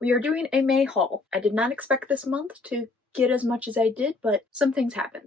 we are doing a May haul. I did not expect this month to get as much as I did, but some things happened.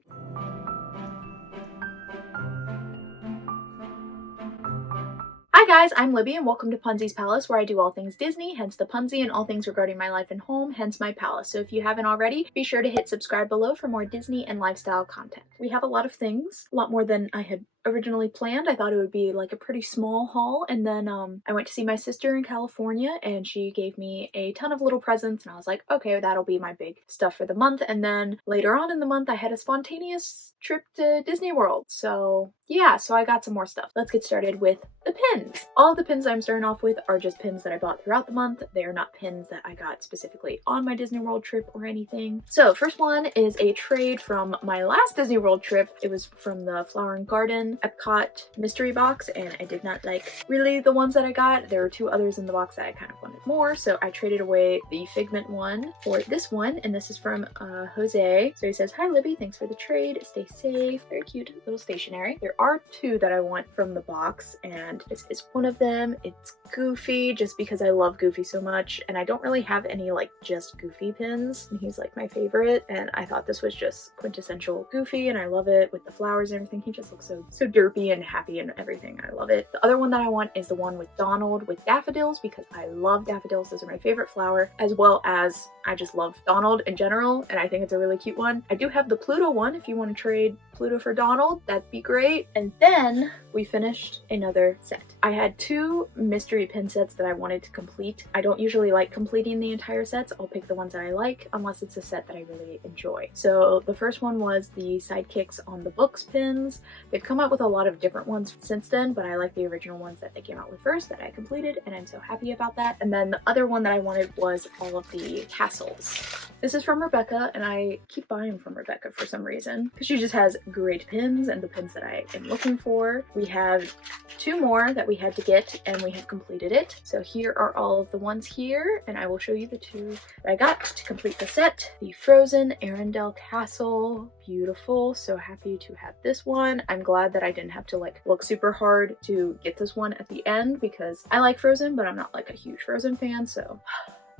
Hi guys, I'm Libby and welcome to Punsy's Palace, where I do all things Disney, hence the Punsy, and all things regarding my life and home, hence my palace. So if you haven't already, be sure to hit subscribe below for more Disney and lifestyle content. We have a lot of things, a lot more than I had originally planned. I thought it would be like a pretty small haul, and then I went to see my sister in California and she gave me a ton of little presents, and I was like, okay, that'll be my big stuff for the month. And then later on in the month I had a spontaneous trip to Disney World, so yeah, so I got some more stuff. Let's get started with the pins. All of the pins I'm starting off with are just pins that I bought throughout the month. They are not pins that I got specifically on my Disney World trip or anything. So first one is a trade from my last Disney World trip. It was from the Flower and Garden Epcot mystery box, and I did not like really the ones that I got. There were two others in the box that I kind of wanted more, so I traded away the Figment one for this one, and this is from Jose. So he says, "Hi Libby, thanks for the trade. Stay safe." Very cute little stationery. There are two that I want from the box, and this is one of them. It's Goofy, just because I love Goofy so much, and I don't really have any like just Goofy pins, and he's like my favorite, and I thought this was just quintessential Goofy, and I love it with the flowers and everything. He just looks so derpy and happy and everything. I love it. The other one that I want is the one with Donald with daffodils, because I love daffodils. Those are my favorite flower, as well as I just love Donald in general, and I think it's a really cute one. I do have the Pluto one if you want to trade Pluto for Donald, that'd be great. And then we finished another set. I had two mystery pin sets that I wanted to complete. I don't usually like completing the entire sets. I'll pick the ones that I like unless it's a set that I really enjoy. So the first one was the Sidekicks on the Books pins. They've come out with a lot of different ones since then, but I like the original ones that they came out with first that I completed, and I'm so happy about that. And then the other one that I wanted was all of the castles. This is from Rebecca, and I keep buying from Rebecca for some reason because she just has great pins and the pins that I am looking for. We have two more that we had to get, and we have completed it. So here are all of the ones here, and I will show you the two that I got to complete the set. The Frozen Arendelle Castle, beautiful. So happy to have this one. I'm glad that I didn't have to like look super hard to get this one at the end, because I like Frozen, but I'm not like a huge Frozen fan, so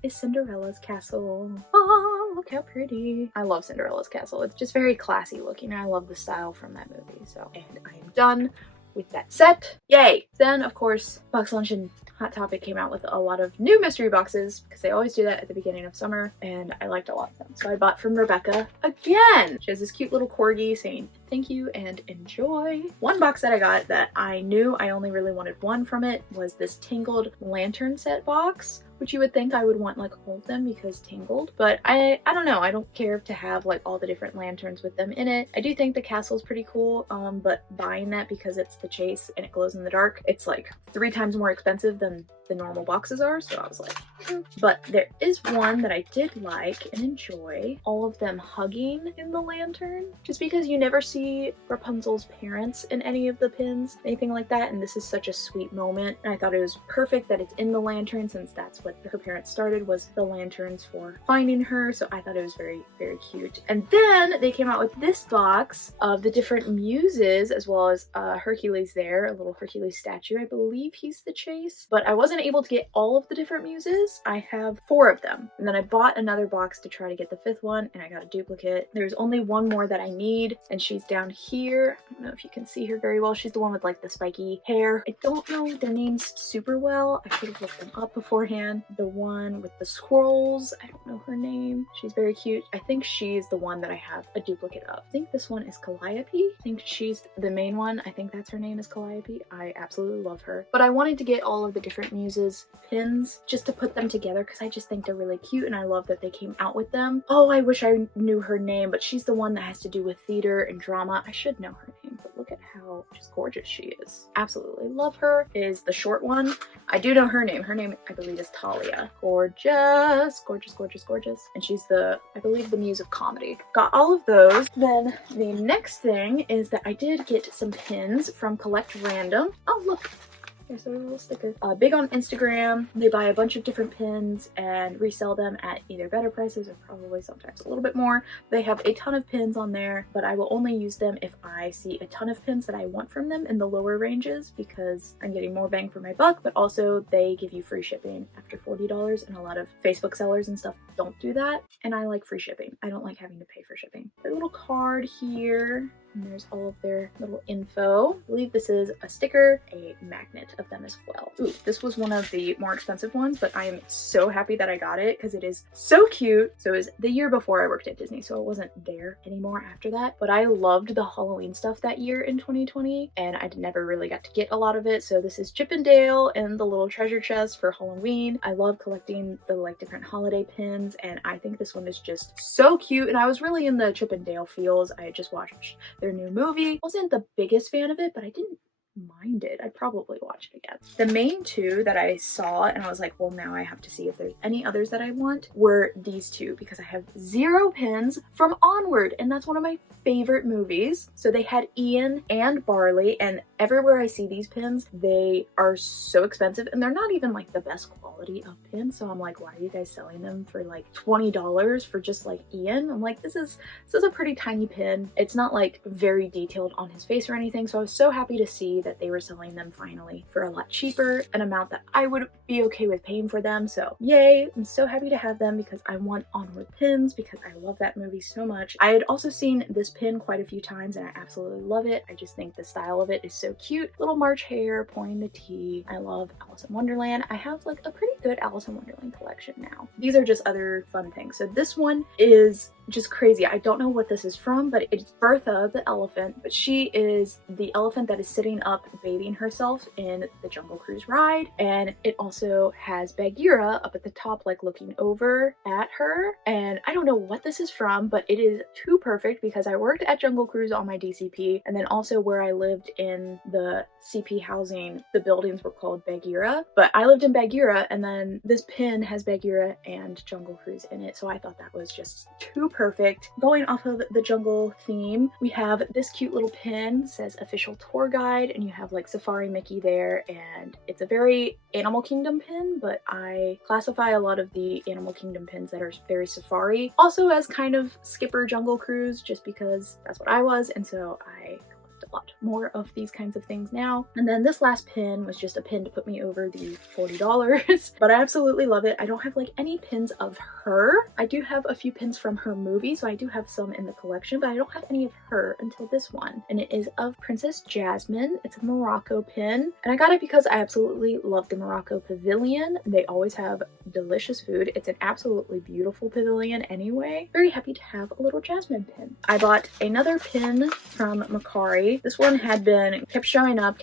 is Cinderella's castle. Oh, look how pretty. I love Cinderella's castle. It's just very classy looking, and I love the style from that movie. So, and I am done with that set. Yay! Then, of course, Box Lunch and Hot Topic came out with a lot of new mystery boxes, because they always do that at the beginning of summer, and I liked a lot of them. So I bought from Rebecca again. She has this cute little corgi saying thank you and enjoy. One box that I got that I knew I only really wanted one from it was this Tangled Lantern Set Box, which you would think I would want like all of them because Tangled, but I don't know. I don't care to have like all the different lanterns with them in it. I do think the castle's pretty cool, but buying that because it's the chase and it glows in the dark, it's like 3 times more expensive than the normal boxes are, so I was like, But there is one that I did like and enjoy, all of them hugging in the lantern, just because you never see Rapunzel's parents in any of the pins, anything like that, and this is such a sweet moment, and I thought it was perfect that it's in the lantern, since that's what her parents started, was the lanterns for finding her, so I thought it was very, very cute. And then they came out with this box of the different muses, as well as Hercules there, a little Hercules statue. I believe he's the chase, but I wasn't able to get all of the different muses. I have 4 of them, and then I bought another box to try to get the 5th one, and I got a duplicate. There's only one more that I need, and she's down here. I don't know if you can see her very well. She's the one with like the spiky hair. I don't know their names super well. I should have looked them up beforehand. The one with the scrolls, I don't know her name. She's very cute. I think she's the one that I have a duplicate of. I think this one is Calliope. I think she's the main one. I think that's her name, is Calliope. I absolutely love her. But I wanted to get all of the different muses pins just to put them together because I just think they're really cute, and I love that they came out with them. Oh, I wish I knew her name, but she's the one that has to do with theater and drama. I should know her name, but look at how just gorgeous she is. Absolutely love her. Is the short one. I do know her name. Her name, I believe, is Talia. Gorgeous, gorgeous, gorgeous, gorgeous. And she's the, I believe, the muse of comedy. Got all of those. Then the next thing is that I did get some pins from Collect Random. Oh, look. There's a little sticker. Big on Instagram. They buy a bunch of different pins and resell them at either better prices or probably sometimes a little bit more. They have a ton of pins on there, but I will only use them if I see a ton of pins that I want from them in the lower ranges, because I'm getting more bang for my buck, but also they give you free shipping after $40, and a lot of Facebook sellers and stuff don't do that, and I like free shipping. I don't like having to pay for shipping. There's a little card here, and there's all of their little info. I believe this is a sticker, a magnet of them as well. Ooh, this was one of the more expensive ones, but I am so happy that I got it because it is so cute. So it was the year before I worked at Disney, so I wasn't there anymore after that, but I loved the Halloween stuff that year in 2020, and I never really got to get a lot of it. So this is Chip and Dale and the little treasure chest for Halloween. I love collecting the like different holiday pins, and I think this one is just so cute, and I was really in the Chip and Dale feels. I had just watched their new movie. Wasn't the biggest fan of it, but I didn't mind it. I'd probably watch it again. The main two that I saw and I was like, well, now I have to see if there's any others that I want, were these two, because I have 0 pins from Onward, and that's one of my favorite movies. So they had Ian and Barley, and everywhere I see these pins, they are so expensive, and they're not even like the best quality of pins. So I'm like, why are you guys selling them for like $20 for just like Ian? I'm like, this is a pretty tiny pin. It's not like very detailed on his face or anything. So I was so happy to see that they were selling them finally for a lot cheaper, an amount that I would be okay with paying for them. So yay, I'm so happy to have them because I want Onward pins because I love that movie so much. I had also seen this pin quite a few times and I absolutely love it. I just think the style of it is so cute. Little March hare pouring the tea. I love Alice in Wonderland. I have like a pretty good Alice in Wonderland collection now. These are just other fun things. So this one is just crazy. I don't know what this is from, but it's Bertha the Elephant, but she is the elephant that is sitting up bathing herself in the Jungle Cruise ride, and it also has Bagheera up at the top like looking over at her, and I don't know what this is from, but it is too perfect because I worked at Jungle Cruise on my DCP, and then also where I lived in the CP housing, the buildings were called Bagheera, but I lived in Bagheera, and then this pin has Bagheera and Jungle Cruise in it, so I thought that was just too perfect. Going off of the jungle theme, we have this cute little pin, says official tour guide, and you have like Safari Mickey there, and it's a very Animal Kingdom pin, but I classify a lot of the Animal Kingdom pins that are very safari also as kind of Skipper Jungle Cruise, just because that's what I was, and so I a lot more of these kinds of things now. And then this last pin was just a pin to put me over the $40, but I absolutely love it. I don't have like any pins of her. I do have a few pins from her movie, so I do have some in the collection, but I don't have any of her until this one, and it is of Princess Jasmine. It's a Morocco pin, and I got it because I absolutely love the Morocco Pavilion. They always have delicious food. It's an absolutely beautiful pavilion anyway. Very happy to have a little Jasmine pin. I bought another pin from Macari. This one had been kept showing up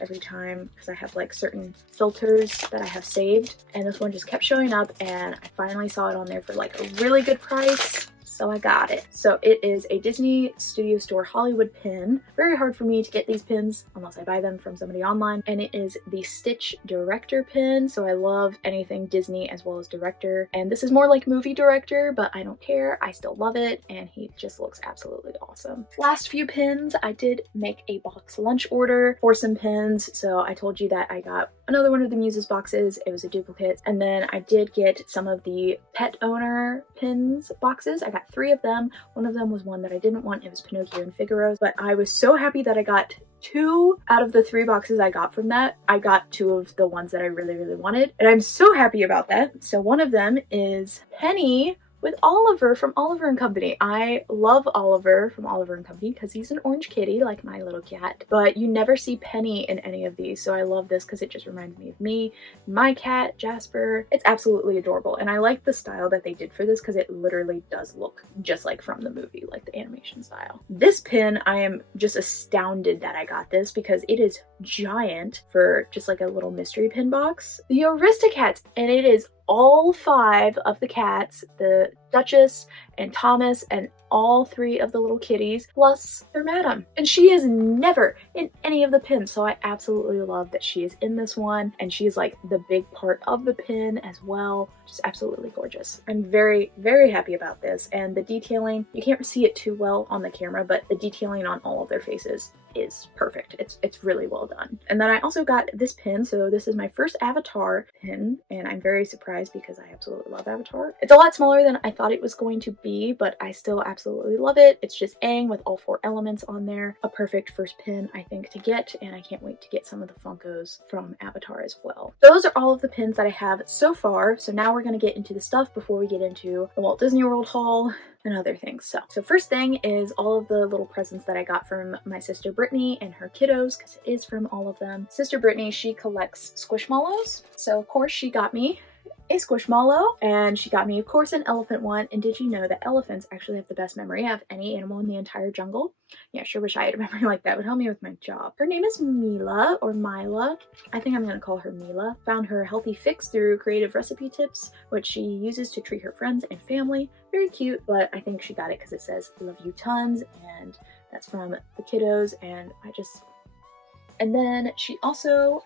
every time because I have like certain filters that I have saved, and this one just kept showing up, and I finally saw it on there for like a really good price. So I got it. So it is a Disney Studio Store Hollywood pin. Very hard for me to get these pins unless I buy them from somebody online. And it is the Stitch Director pin. So I love anything Disney as well as Director. And this is more like movie director, but I don't care. I still love it. And he just looks absolutely awesome. Last few pins, I did make a box lunch order for some pins. So I told you that I got another one of the Muses boxes. It was a duplicate. And then I did get some of the pet owner pins boxes. I got 3 of them. One of them was one that I didn't want. It was Pinocchio and Figaro's, but I was so happy that I got 2 out of the 3 boxes I got from that. I got 2 of the ones that I really wanted, and I'm so happy about that. So one of them is Penny with Oliver from Oliver and Company. I love Oliver from Oliver and Company because he's an orange kitty like my little cat, but you never see Penny in any of these, so I love this because it just reminds me of me, my cat, Jasper. It's absolutely adorable, and I like the style that they did for this because it literally does look just like from the movie, like the animation style. This pin, I am just astounded that I got this because it is giant for just like a little mystery pin box. The Aristocats, and it is all 5 of the cats, the Duchess and Thomas and all 3 of the little kitties, plus their madam. And she is never in any of the pins, so I absolutely love that she is in this one, and she is like the big part of the pin as well. Just absolutely gorgeous. I'm very, very happy about this, and the detailing, you can't see it too well on the camera, but the detailing on all of their faces is perfect. It's really well done. And then I also got this pin. So this is my first Avatar pin, and I'm very surprised because I absolutely love Avatar. It's a lot smaller than I thought it was going to be, but I still absolutely love it. It's just Aang with all 4 elements on there. A perfect first pin, I think, to get, and I can't wait to get some of the Funkos from Avatar as well. Those are all of the pins that I have so far. So now we're going to get into the stuff before we get into the Walt Disney World haul and other things. So first thing is all of the little presents that I got from my sister Britney and her kiddos, because it is from all of them. Sister Britney, she collects Squishmallows, so of course she got me a Squishmallow, and she got me, of course, an elephant one. And did you know that elephants actually have the best memory of any animal in the entire jungle? Yeah, sure wish I had a memory like that. It would help me with my job. Her name is Mila, or Mila. I think I'm gonna call her Mila. Found her healthy fix through creative recipe tips, which she uses to treat her friends and family. Very cute, but I think she got it because it says love you tons, and that's from the kiddos, and and then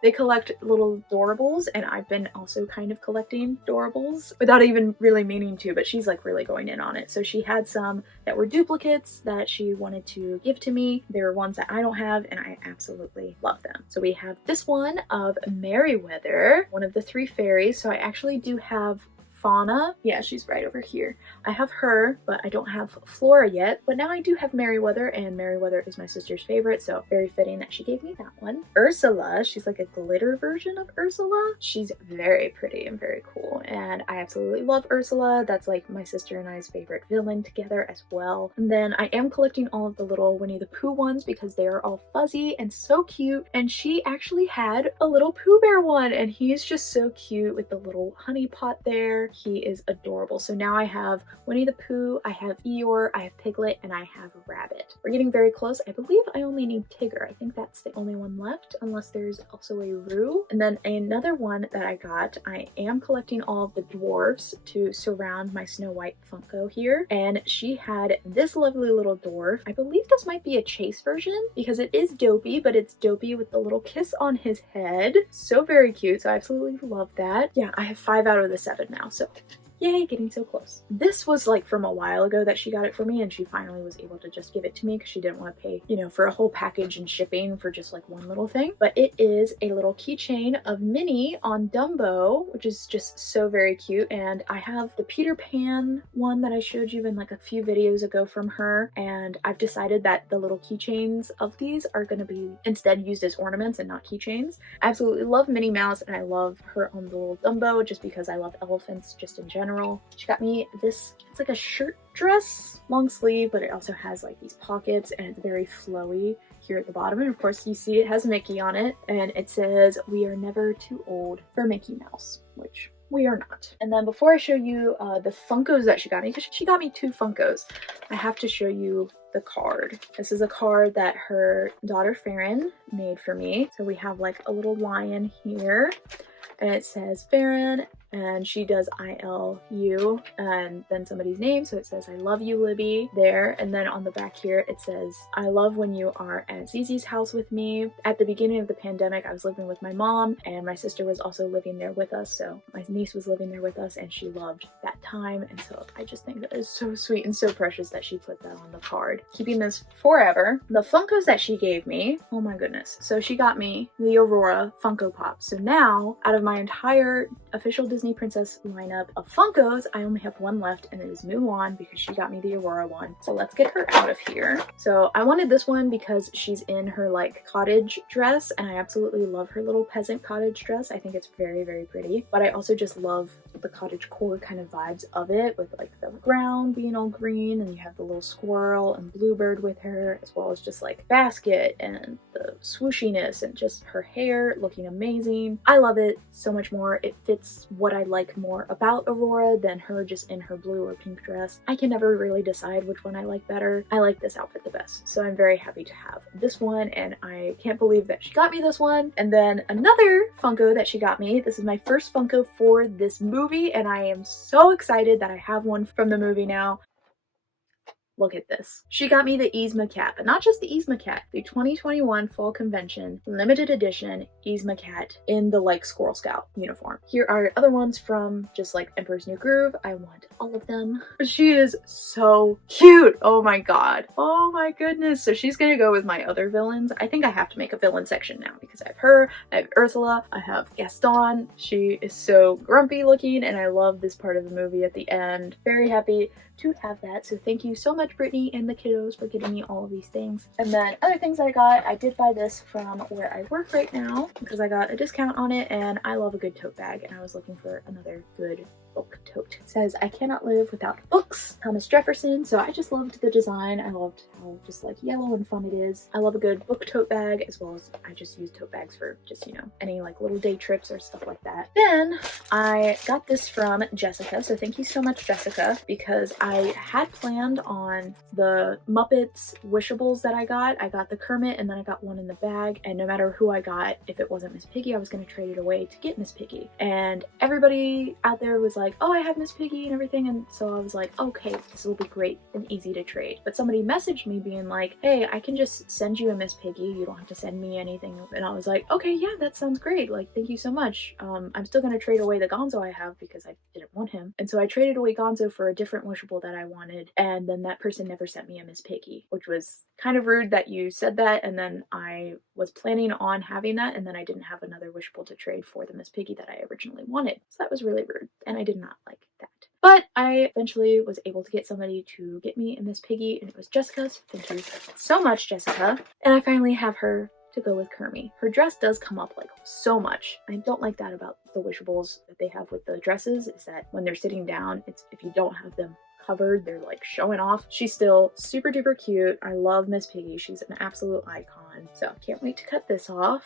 they collect little Doorables, and I've been also kind of collecting Doorables without even really meaning to, but she's like really going in on it. So she had some that were duplicates that she wanted to give to me. There are ones that I don't have, and I absolutely love them. So we have this one of Merryweather, one of the 3 fairies. So I actually do have Fauna. Yeah, she's right over here. I have her, but I don't have Flora yet. But now I do have Merryweather, and Merryweather is my sister's favorite, so very fitting that she gave me that one. Ursula, she's like a glitter version of Ursula. She's very pretty and very cool, and I absolutely love Ursula. That's like my sister and I's favorite villain together as well. And then I am collecting all of the little Winnie the Pooh ones because they are all fuzzy and so cute. And she actually had a little Pooh Bear one, and he's just so cute with the little honey pot there. He is adorable. So now I have Winnie the Pooh, I have Eeyore, I have Piglet, and I have Rabbit. We're getting very close. I believe I only need Tigger. I think that's the only one left, unless there's also a Roo. And then another one that I got, I am collecting all of the dwarfs to surround my Snow White Funko here. And she had this lovely little dwarf. I believe this might be a chase version because it is Dopey, but it's Dopey with the little kiss on his head. So very cute. So I absolutely love that. Yeah, I have 5 out of the 7 now. So yay, getting so close. This was like from a while ago that she got it for me, and she finally was able to just give it to me because she didn't want to pay, you know, for a whole package and shipping for just like one little thing. But it is a little keychain of Minnie on Dumbo, which is just so very cute. And I have the Peter Pan one that I showed you in like a few videos ago from her, and I've decided that the little keychains of these are going to be instead used as ornaments and not keychains. I absolutely love Minnie Mouse, and I love her on the little Dumbo just because I love elephants just in general. She got me this, it's like a shirt dress, long sleeve, but it also has like these pockets, and it's very flowy here at the bottom. And of course you see it has Mickey on it, and it says we are never too old for Mickey Mouse, which we are not. And then before I show you the Funkos that she got me, because she got me 2 Funkos, I have to show you the card. This is a card that her daughter Fran made for me. So we have like a little lion here, and it says Farron, and she does ILU and then somebody's name, so it says I love you, Libby, there. And then on the back here it says I love when you are at Zizi's house with me. At the beginning of the pandemic, I was living with my mom, and my sister was also living there with us, so my niece was living there with us, and she loved that time. And so I just think that is so sweet and so precious that she put that on the card. Keeping this forever. The Funkos that she gave me, oh my goodness. So she got me the Aurora Funko Pop. So now out of my entire official Disney Princess lineup of Funkos, I only have one left, and it is Mulan, because she got me the Aurora one. So let's get her out of here. So I wanted this one because she's in her like cottage dress, and I absolutely love her little peasant cottage dress. I think it's very, very pretty, but I also just love the cottage core kind of vibes of it, with like the ground being all green, and you have the little squirrel and bluebird with her, as well as just like basket and the swooshiness and just her hair looking amazing. I love it so much more. It fits what I like more about Aurora than her just in her blue or pink dress. I can never really decide which one I like better. I like this outfit the best, so I'm very happy to have this one, and I can't believe that she got me this one. And then another Funko that she got me, this is my first Funko for this movie movie, and I am so excited that I have one from the movie now. Look at this. She got me the Yzma cat, but not just the Yzma cat, the 2021 Fall Convention limited edition Yzma cat in the like Squirrel Scout uniform. Here are other ones from just like Emperor's New Groove. I want all of them. She is so cute. Oh my god. Oh my goodness. So she's gonna go with my other villains. I think I have to make a villain section now because I have her, I have Ursula, I have Gaston. She is so grumpy looking and I love this part of the movie at the end. Very happy to have that. So thank you so much, Britney and the kiddos, for getting me all of these things. And then other things that I got, I did buy this from where I work right now because I got a discount on it and I love a good tote bag and I was looking for another good book tote. It says, I cannot live without books, Thomas Jefferson. So I just loved the design. I loved how just like yellow and fun it is. I love a good book tote bag, as well as I just use tote bags for just, you know, any like little day trips or stuff like that. Then I got this from Jessica. So thank you so much, Jessica, because I had planned on the Muppets wishables that I got. I got the Kermit and then I got one in the bag. And no matter who I got, if it wasn't Miss Piggy, I was going to trade it away to get Miss Piggy. And everybody out there was like, oh, I have Miss Piggy and everything, and so I was like, okay, this will be great and easy to trade. But somebody messaged me being like, hey, I can just send you a Miss Piggy, you don't have to send me anything. And I was like, okay, yeah, that sounds great, like, thank you so much. I'm still gonna trade away the Gonzo I have because I didn't want him, and so I traded away Gonzo for a different wishable that I wanted, and then that person never sent me a Miss Piggy, which was kind of rude that you said that, and then I was planning on having that, and then I didn't have another wishable to trade for the Miss Piggy that I originally wanted. So that was really rude, and I did not like that. But I eventually was able to get somebody to get me a Miss Piggy, and it was Jessica's. Thank you so much, Jessica. And I finally have her to go with Kermie. Her dress does come up like so much. I don't like that about the wishables that they have with the dresses, is that when they're sitting down, it's if you don't have them covered, they're like showing off. She's still super duper cute. I love Miss Piggy. She's an absolute icon. So can't wait to cut this off.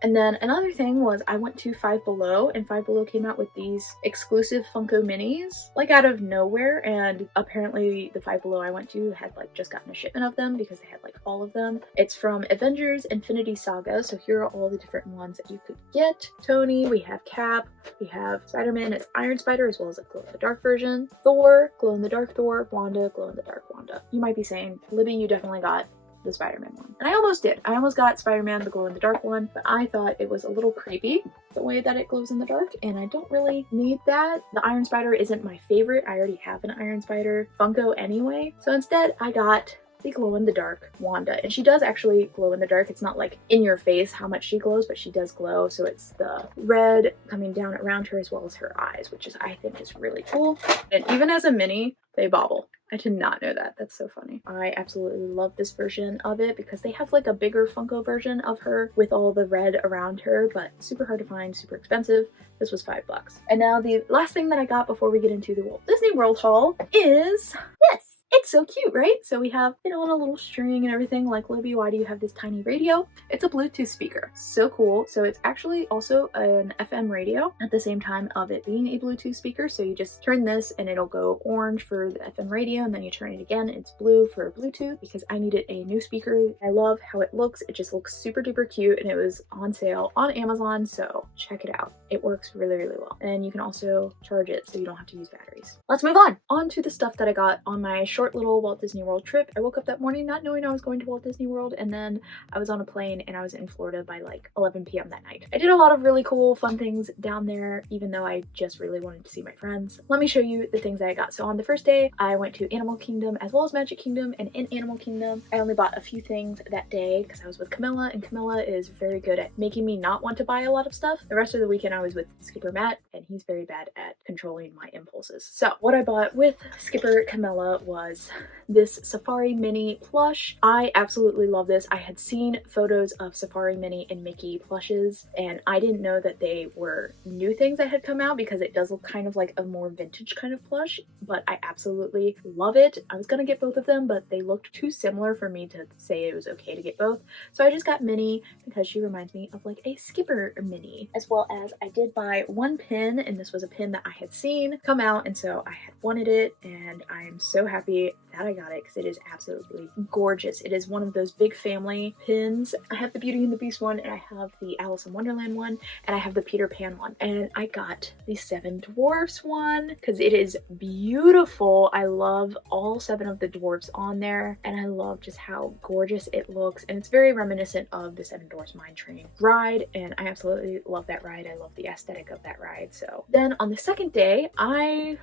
And then another thing was I went to Five Below, and Five Below came out with these exclusive Funko Minis, like out of nowhere, and apparently the Five Below I went to had like just gotten a shipment of them because they had like all of them. It's from Avengers Infinity Saga, so here are all the different ones that you could get. Tony, we have Cap, we have Spider-Man as Iron Spider, as well as a glow-in-the-dark version. Thor, glow-in-the-dark Thor, Wanda, glow-in-the-dark Wanda. You might be saying, Libby, you definitely got the Spider-Man one. And I almost did. I almost got Spider-Man, the glow-in-the-dark one, but I thought it was a little creepy the way that it glows in the dark, and I don't really need that. The Iron Spider isn't my favorite. I already have an Iron Spider Funko anyway, so instead I got the glow-in-the-dark Wanda, and she does actually glow in the dark. It's not like in your face how much she glows, but she does glow, so it's the red coming down around her as well as her eyes, which is, I think, is really cool. And even as a mini, they bobble. I did not know that. That's so funny. I absolutely love this version of it because they have like a bigger Funko version of her with all the red around her, but super hard to find, super expensive. This was $5. And now the last thing that I got before we get into the Walt Disney World haul is this. It's so cute, right? So we have it on a little string and everything. Like, Libby, why do you have this tiny radio? It's a Bluetooth speaker. So cool. So it's actually also an FM radio at the same time of it being a Bluetooth speaker. So you just turn this and it'll go orange for the FM radio, and then you turn it again, it's blue for Bluetooth, because I needed a new speaker. I love how it looks. It just looks super duper cute, and it was on sale on Amazon, so check it out. It works really, really well. And you can also charge it so you don't have to use batteries. Let's move on to the stuff that I got on my short little Walt Disney World trip. I woke up that morning not knowing I was going to Walt Disney World, and then I was on a plane and I was in Florida by like 11 p.m. that night. I did a lot of really cool, fun things down there, even though I just really wanted to see my friends. Let me show you the things that I got. So on the first day, I went to Animal Kingdom as well as Magic Kingdom, and in Animal Kingdom, I only bought a few things that day because I was with Camella, and Camella is very good at making me not want to buy a lot of stuff. The rest of the weekend I was with Skipper Matt, and he's very bad at controlling my impulses. So what I bought with Skipper Camella was this Safari Mini plush. I absolutely love this. I had seen photos of Safari Mini and Mickey plushes, and I didn't know that they were new things that had come out because it does look kind of like a more vintage kind of plush, but I absolutely love it. I was gonna get both of them, but they looked too similar for me to say it was okay to get both. So I just got Minnie because she reminds me of like a Skipper Mini, as well as I did buy one pin, and this was a pin that I had seen come out, and so I had wanted it, and I'm so happy happy that I got it because it is absolutely gorgeous. It is one of those big family pins. I have the Beauty and the Beast one, and I have the Alice in Wonderland one, and I have the Peter Pan one. And I got the Seven Dwarfs one because it is beautiful. I love all 7 of the dwarfs on there, and I love just how gorgeous it looks. And it's very reminiscent of the Seven Dwarfs Mine Train ride, and I absolutely love that ride. I love the aesthetic of that ride. So then on the second day, I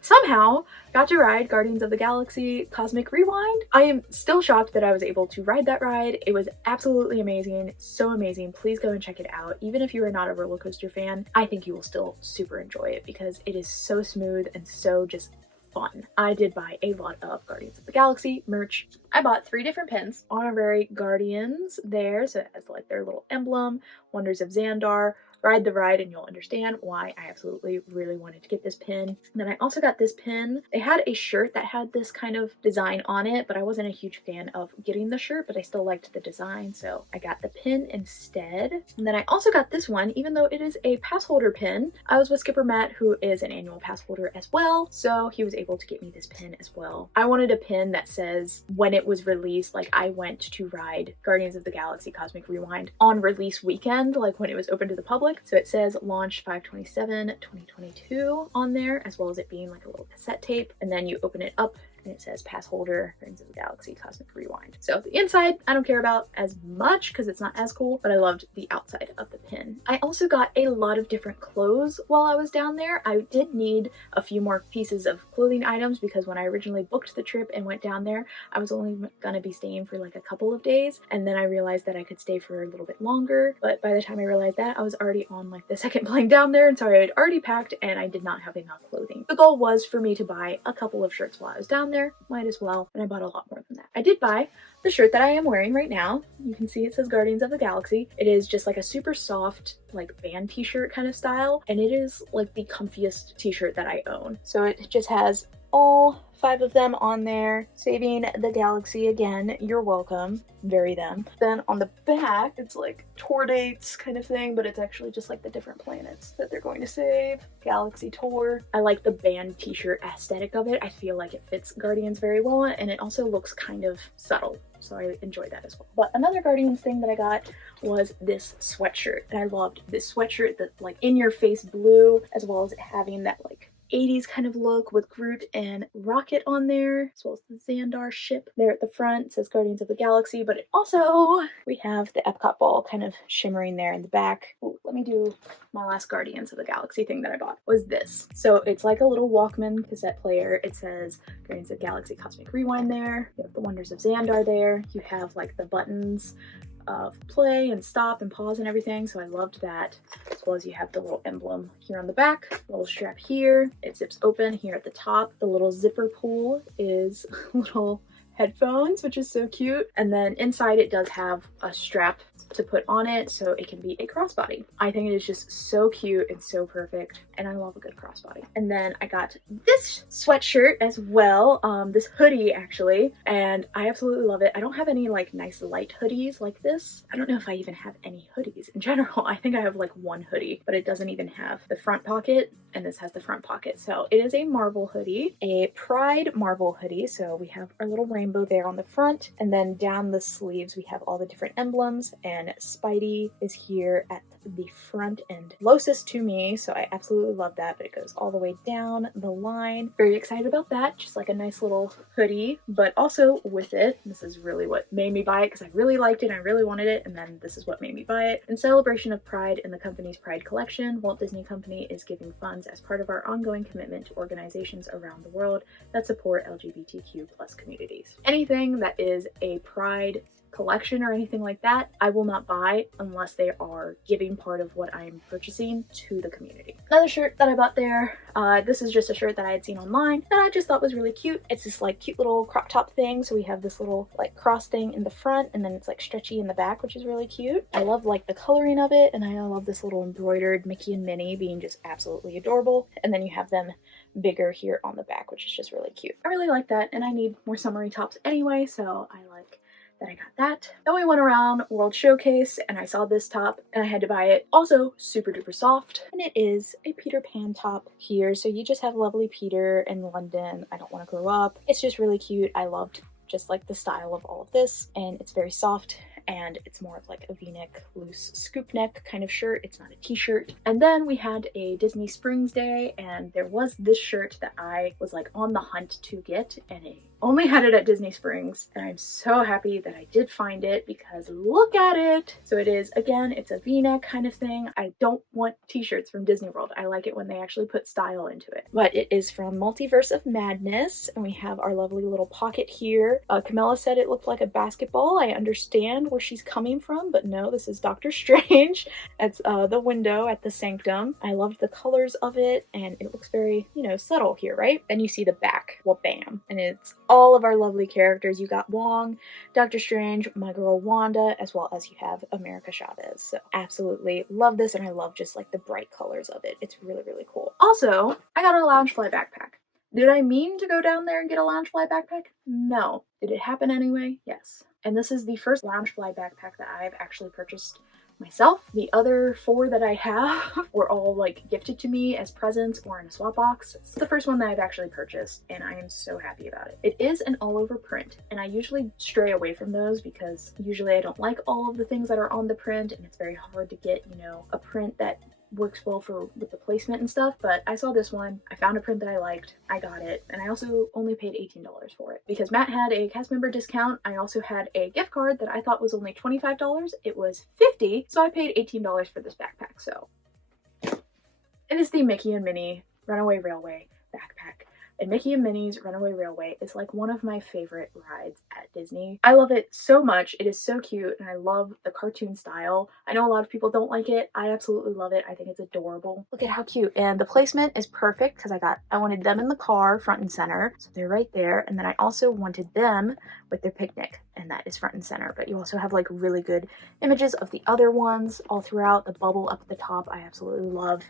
somehow got to ride Guardians of the Galaxy Cosmic Rewind. I am still shocked that I was able to ride that ride. It was absolutely amazing, so amazing. Please go and check it out. Even if you are not a roller coaster fan, I think you will still super enjoy it because it is so smooth and so just fun. I did buy a lot of Guardians of the Galaxy merch. I bought 3 different pins. Honorary Guardians there, so it has like their little emblem, Wonders of Xandar, ride the ride, and you'll understand why I absolutely really wanted to get this pin. And then I also got this pin. They had a shirt that had this kind of design on it, but I wasn't a huge fan of getting the shirt, but I still liked the design, so I got the pin instead. And then I also got this one, even though it is a pass holder pin. I was with Skipper Matt, who is an annual pass holder as well, so he was able to get me this pin as well. I wanted a pin that says when it was released, like I went to ride Guardians of the Galaxy Cosmic Rewind on release weekend, like when it was open to the public. So it says launch 5/27/2022 on there, as well as it being like a little cassette tape. And then you open it up and it says pass holder, Guardians of the Galaxy Cosmic Rewind. So the inside I don't care about as much because it's not as cool, but I loved the outside of the pin. I also got a lot of different clothes while I was down there. I did need a few more pieces of clothing items because when I originally booked the trip and went down there, I was only gonna be staying for like a couple of days, and then I realized that I could stay for a little bit longer. But by the time I realized that, I was already on like the second plane down there, and so I had already packed and I did not have enough clothing. The goal was for me to buy a couple of shirts while I was down there, might as well, and I bought a lot more than that. I did buy the shirt that I am wearing right now. You can see it says Guardians of the Galaxy. It is just like a super soft like band t-shirt kind of style, and it is like the comfiest t-shirt that I own. So it just has all 5 of them on there. Saving the galaxy again, you're welcome. Very them. Then on the back, it's like tour dates kind of thing, but it's actually just like the different planets that they're going to save. Galaxy tour. I like the band t-shirt aesthetic of it. I feel like it fits Guardians very well, and it also looks kind of subtle, so I enjoy that as well. But another Guardians thing that I got was this sweatshirt, and I loved this sweatshirt that's like in your face blue, as well as it having that like 80s kind of look with Groot and Rocket on there, as well as the Xandar ship there at the front. It says Guardians of the Galaxy, but it also, we have the Epcot ball kind of shimmering there in the back. Ooh, let me do my last Guardians of the Galaxy thing that I bought was this. So it's like a little Walkman cassette player. It says Guardians of the Galaxy Cosmic Rewind there. You have the Wonders of Xandar there. You have like the buttons of play and stop and pause and everything, so I loved that. As well as you have the little emblem here on the back, little strap here, it zips open here at the top. The little zipper pull is little headphones, which is so cute. And then inside it does have a strap to put on it so it can be a crossbody. I think it is just so cute and so perfect, and I love a good crossbody. And then I got this sweatshirt as well, this hoodie actually, and I absolutely love it. I don't have any like nice light hoodies like this. I don't know if I even have any hoodies in general. I think I have like one hoodie, but it doesn't even have the front pocket, and this has the front pocket. So it is a Marvel hoodie, a Pride Marvel hoodie. So we have our little rainbow there on the front, and then down the sleeves we have all the different emblems, and Spidey is here at the front and closest to me, so I absolutely love that, but it goes all the way down the line. Very excited about that. Just like a nice little hoodie, but also with it, this is really what made me buy it because I really liked it and I really wanted it, and then this is what made me buy it. In celebration of Pride in the company's Pride collection, Walt Disney Company is giving funds as part of our ongoing commitment to organizations around the world that support LGBTQ+ communities. Anything that is a Pride collection or anything like that, I will not buy unless they are giving part of what I'm purchasing to the community. Another shirt that I bought there, this is just a shirt that I had seen online that I just thought was really cute. It's this like cute little crop top thing, so we have this little like cross thing in the front, and then it's like stretchy in the back, which is really cute. I love like the coloring of it, and I love this little embroidered Mickey and Minnie being just absolutely adorable. And then you have them bigger here on the back, which is just really cute. I really like that, and I need more summery tops anyway, so I like that I got that. Then we went around World Showcase and I saw this top and I had to buy it. Also super duper soft, and it is a Peter Pan top here. So you just have lovely Peter in London. I don't want to grow up. It's just really cute. I loved just like the style of all of this, and it's very soft, and it's more of like a v-neck, loose scoop neck kind of shirt. It's not a t-shirt. And then we had a Disney Springs day, and there was this shirt that I was like on the hunt to get, and I only had it at Disney Springs, and I'm so happy that I did find it because look at it. So it is, again, it's a v-neck kind of thing. I don't want t-shirts from Disney World. I like it when they actually put style into it. But it is from Multiverse of Madness, and we have our lovely little pocket here. Camella said it looked like a basketball. I understand where she's coming from, but no, this is Doctor Strange. That's the window at the Sanctum. I loved the colors of it, and it looks very, you know, subtle here, right? Then you see the back. Well, bam. And it's all of our lovely characters. You got Wong, Doctor Strange, my girl Wanda, as well as you have America Chavez. So absolutely love this, and I love just like the bright colors of it. It's really, really cool. Also, I got a Loungefly backpack. Did I mean to go down there and get a Loungefly backpack? No. Did it happen anyway? Yes. And this is the first Loungefly backpack that I've actually purchased myself. The other 4 that I have were all like gifted to me as presents or in a swap box. It's the first one that I've actually purchased, and I am so happy about it. It is an all over print, and I usually stray away from those because usually I don't like all of the things that are on the print, and it's very hard to get, you know, a print that works well with the placement and stuff. But I saw this one, I found a print that I liked, I got it, and I also only paid $18 for it because Matt had a cast member discount. I also had a gift card that I thought was only $25. It was $50, so I paid $18 for this backpack. So it is the Mickey and Minnie Runaway Railway backpack. And Mickey and Minnie's Runaway Railway is like one of my favorite rides at Disney. I love it so much. It is so cute, and I love the cartoon style. I know a lot of people don't like it. I absolutely love it. I think it's adorable. Look at how cute. And the placement is perfect because I wanted them in the car front and center. So they're right there. And then I also wanted them with their picnic, and that is front and center. But you also have like really good images of the other ones all throughout. The bubble up at the top I absolutely love.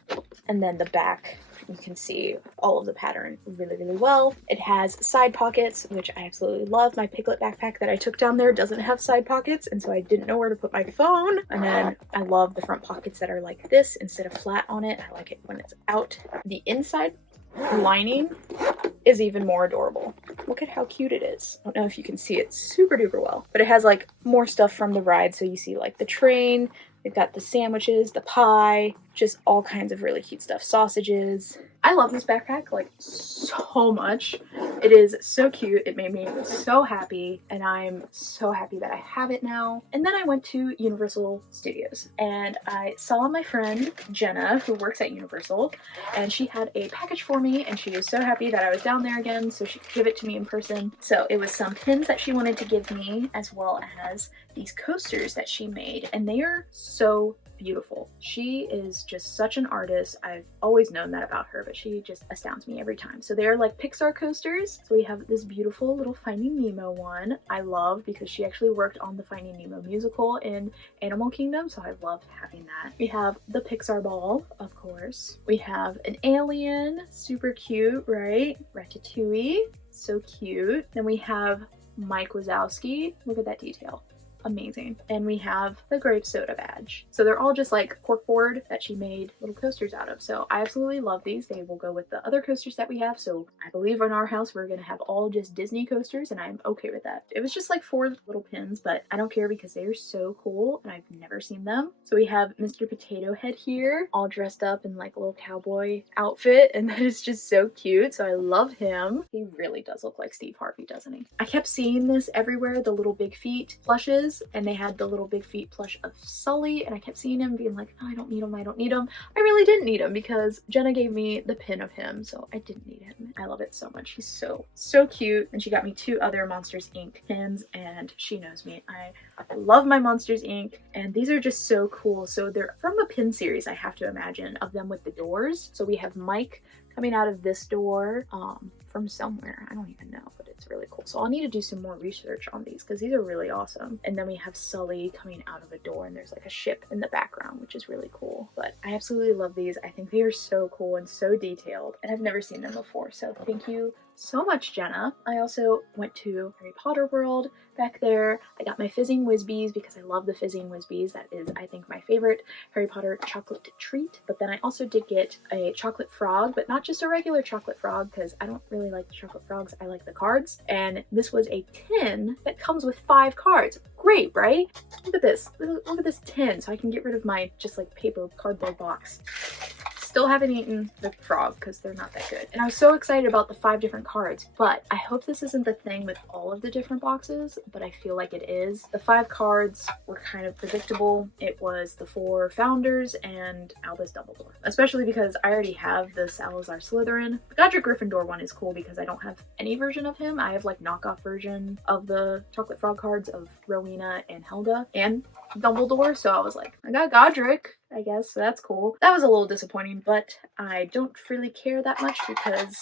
And then the back, you can see all of the pattern really, really well. It has side pockets, which I absolutely love. My Piglet backpack that I took down there doesn't have side pockets, and so I didn't know where to put my phone. And then I love the front pockets that are like this instead of flat on it. I like it when it's out. The inside lining is even more adorable. Look at how cute it is. I don't know if you can see it super duper well, but it has like more stuff from the ride. So you see like the train, they've got the sandwiches, the pie, just all kinds of really cute stuff. Sausages. I love this backpack like so much. It is so cute. It made me so happy, and I'm so happy that I have it now. And then I went to Universal Studios, and I saw my friend Jenna, who works at Universal, and she had a package for me, and she was so happy that I was down there again so she could give it to me in person. So it was some pins that she wanted to give me, as well as these coasters that she made, and they are so beautiful. She is just such an artist. I've always known that about her, but she just astounds me every time. So they're like Pixar coasters. So we have this beautiful little Finding Nemo one I love because she actually worked on the Finding Nemo musical in Animal Kingdom, so I love having that. We have the Pixar ball, of course. We have an alien, super cute, right? Ratatouille, so cute. Then we have Mike Wazowski. Look at that detail. Amazing. And we have the grape soda badge. So they're all just like corkboard that she made little coasters out of. So I absolutely love these. They will go with the other coasters that we have. So I believe in our house we're gonna have all just Disney coasters, and I'm okay with that. It was just like 4 little pins, but I don't care because they are so cool and I've never seen them. So we have Mr. Potato Head here, all dressed up in like a little cowboy outfit, and that is just so cute. So I love him. He really does look like Steve Harvey, doesn't he? I kept seeing this everywhere, the little Big Feet plushes, and they had the little Big Feet plush of Sully, and I kept seeing him being like, oh, I don't need him, I don't need him. I really didn't need him because Jenna gave me the pin of him, so I didn't need him. I love it so much. He's so cute. And she got me 2 other Monsters Inc. pins, and she knows me. I love my Monsters Inc. and these are just so cool. So they're from a pin series, I have to imagine, of them with the doors. So we have Mike coming out of this door from somewhere. I don't even know, but it's really cool. So I'll need to do some more research on these because these are really awesome. And then we have Sully coming out of a door, and there's like a ship in the background, which is really cool. But I absolutely love these. I think they are so cool and so detailed, and I've never seen them before. So thank you so much Jenna. I also went to Harry Potter World back there. I got my Fizzing Whizbees because I love the Fizzing Whizbees. That is, I think, my favorite Harry Potter chocolate treat. But then I also did get a chocolate frog, but not just a regular chocolate frog because I don't really like the chocolate frogs. I like the cards. And this was a tin that comes with 5 cards. Great, right? Look at this. Look at this tin so I can get rid of my just like paper cardboard box. Still haven't eaten the frog because they're not that good. And I was so excited about the 5 different cards, but I hope this isn't the thing with all of the different boxes, but I feel like it is. The 5 cards were kind of predictable. It was the 4 founders and Albus Dumbledore, especially because I already have the Salazar Slytherin. The Godric Gryffindor one is cool because I don't have any version of him. I have like knockoff version of the chocolate frog cards of Rowena and Helga and Dumbledore, so I was like, I got Godric, I guess, so that's cool. That was a little disappointing, but I don't really care that much because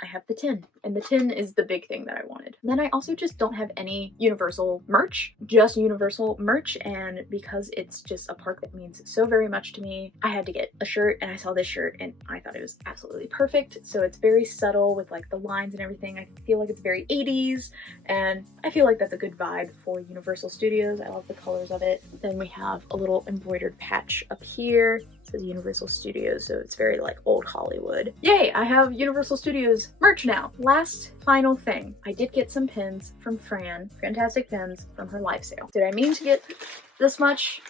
I have the tin, and the tin is the big thing that I wanted. And then I also just don't have any Universal merch, just Universal merch, and because it's just a park that means so very much to me, I had to get a shirt, and I saw this shirt and I thought it was absolutely perfect. So it's very subtle with like the lines and everything. I feel like it's very 80s, and I feel like that's a good vibe for Universal Studios. I love the colors of it. Then we have a little embroidered patch up here. It says Universal Studios, so it's very like old Hollywood. Yay, I have Universal Studios merch now. Last final thing, I did get some pins from Fran, Frantasticpins, from her live sale. Did I mean to get this much?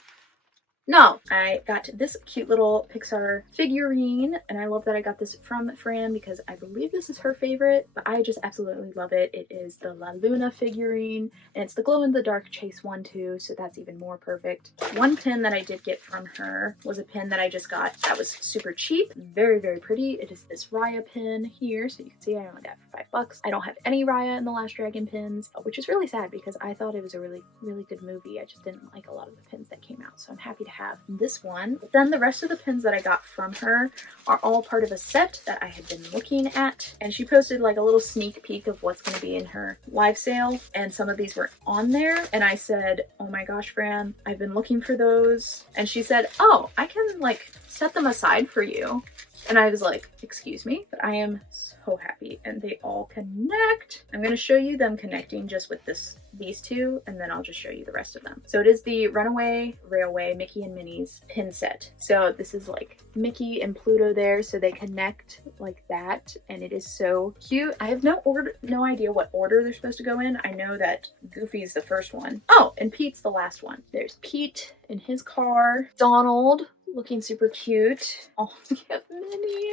No, I got this cute little Pixar figurine, and I love that I got this from Fran because I believe this is her favorite, but I just absolutely love it. It is the La Luna figurine, and it's the glow-in-the-dark Chase one too, so that's even more perfect. One pin that I did get from her was a pin that I just got that was super cheap, very, very pretty. It is this Raya pin here, so you can see I only got it for $5. I don't have any Raya in the Last Dragon pins, which is really sad because I thought it was a really, really good movie. I just didn't like a lot of the pins that came out, so I'm happy to have this one. But then the rest of the pins that I got from her are all part of a set that I had been looking at, and she posted like a little sneak peek of what's going to be in her live sale, and some of these were on there, and I said, oh my gosh, Fran, I've been looking for those. And she said, oh, I can like set them aside for you. And I was like, excuse me, but I am so happy, and they all connect. I'm going to show you them connecting just with these two, and then I'll just show you the rest of them. So it is the Runaway Railway Mickey and Minnie's pin set. So this is like Mickey and Pluto there, so they connect like that, and it is so cute. I have no idea what order they're supposed to go in. I know that Goofy's the first one. Oh, and Pete's the last one. There's Pete in his car, Donald looking super cute. Oh, we have Minnie.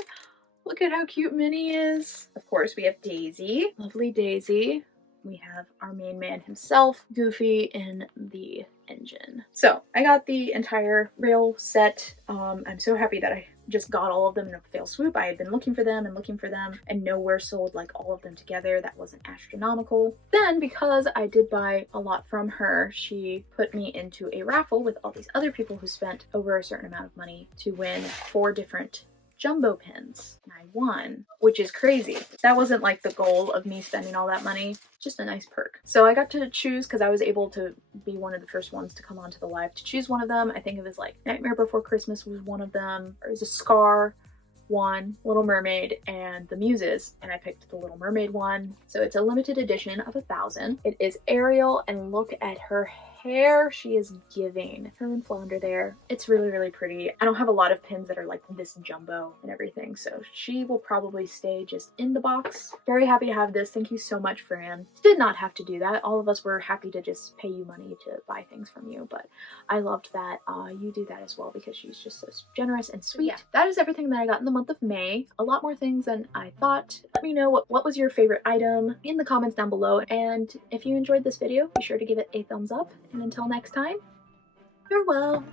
Look at how cute Minnie is. Of course, we have Daisy. Lovely Daisy. We have our main man himself, Goofy, in the engine. So I got the entire rail set. I'm so happy that I just got all of them in a fell swoop. I had been looking for them and nowhere sold like all of them together. That wasn't astronomical. Then because I did buy a lot from her, she put me into a raffle with all these other people who spent over a certain amount of money to win 4 different jumbo pins, and I won, which is crazy. That wasn't like the goal of me spending all that money, just a nice perk. So I got to choose because I was able to be one of the first ones to come onto the live to choose one of them. I think it was like Nightmare Before Christmas was one of them, or it was a Scar one, Little Mermaid, and the Muses, and I picked the Little Mermaid one. So it's a limited edition of 1,000. It is Ariel, and look at her hair. She is giving. Her and Flounder there. It's really, really pretty. I don't have a lot of pins that are like this jumbo and everything, so she will probably stay just in the box. Very happy to have this. Thank you so much, Fran. Did not have to do that. All of us were happy to just pay you money to buy things from you, but I loved that you do that as well because she's just so generous and sweet. Yeah, that is everything that I got in the month of May. A lot more things than I thought. Let me know what was your favorite item in the comments down below, and if you enjoyed this video, be sure to give it a thumbs up. And until next time, farewell!